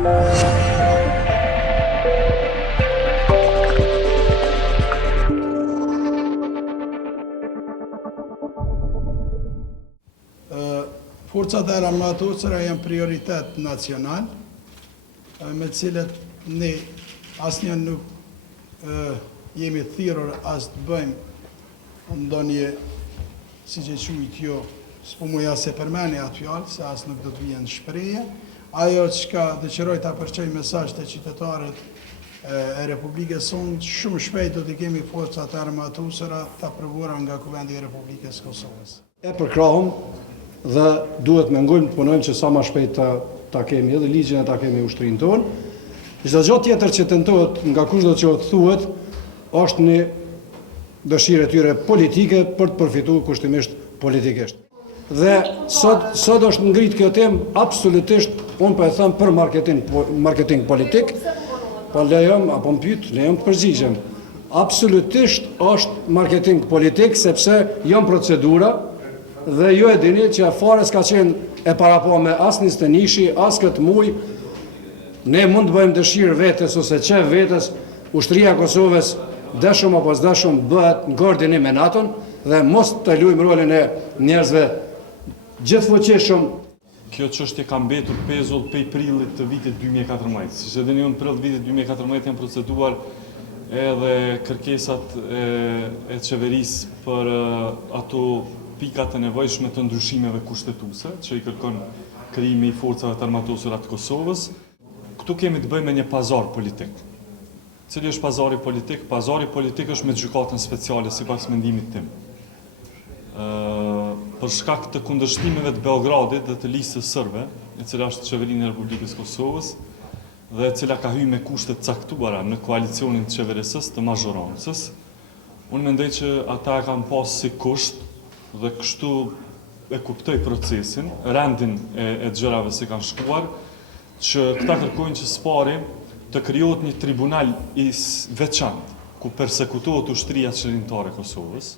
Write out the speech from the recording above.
Forcat e armatosura janë prioritet nacional, me cilët ne asnjë nuk jemi thirrur as të bëjmë ndonjë, siç e quajt jo, s'po muja se përmeni atë fjalë, se as nuk do të vjen shprehje. Ajo çka dëshiroj ta përçoj mesazh të qytetarët e Republikës sonë, shumë shpejt do të kemi forcat e armatosura të aprovuara nga Kuvendi i Republikës Kosovës. E përkrahëm dhe duhet me ngujmë të punojmë që sa ma shpejt ta kemi edhe ligjin e ta kemi ushtrinë tonë. Çdo gjë tjetër që tentohet nga kush do të thuhet, është një dëshirë e tyre politike për të përfituar kushtimisht politikisht. Dhe sot është ngrit kjo temë absolutisht, unë po e them për marketing politik, po lejom apo pyet, lejom të përgjigjem. Absolutisht është marketing politik sepse janë procedura dhe ju e dini që fare s'ka qenë e parapo me as Nistenishi, as këtë muj, ne mund të bëjmë dëshirë vetes ose qef vetes, ushtria Kosovës dëshëm apo s'dëshëm bëhet në koordinim me NATO-n dhe mos të luajmë rolin e njerëzve gjithfuqishëm. Kjo çështje ka mbetur pezull prej prillit të vitit 2014. Siç e dini, në prill vitit 2014 janë proceduar edhe kërkesat e qeverisë për ato pikat e nevojshme të ndryshimeve kushtetuese, që i kërkon krijimi i forcave të armatosura të Kosovës. Këtu kemi të bëjmë me një pazar politik. Cili është pazari politik? Pazari politik është me gjykatën speciale, sipas mendimit tim. Për shkak të kundërshtimeve të Beogradit dhe të listës sërbe, e cila është qeverinë e Republikës Kosovës, dhe e cila ka hyrë me kushte të caktuara në koalicionin të qeverisës të mazhorancës, unë mendoj që ata e kanë pas si kusht dhe kështu e kuptoj procesin, rendin e gjërave si kanë shkuar, që këta kërkojnë që s'pari të krijohet një tribunal i veçantë, ku persekutohet ushtria qëllimtare e Kosovës.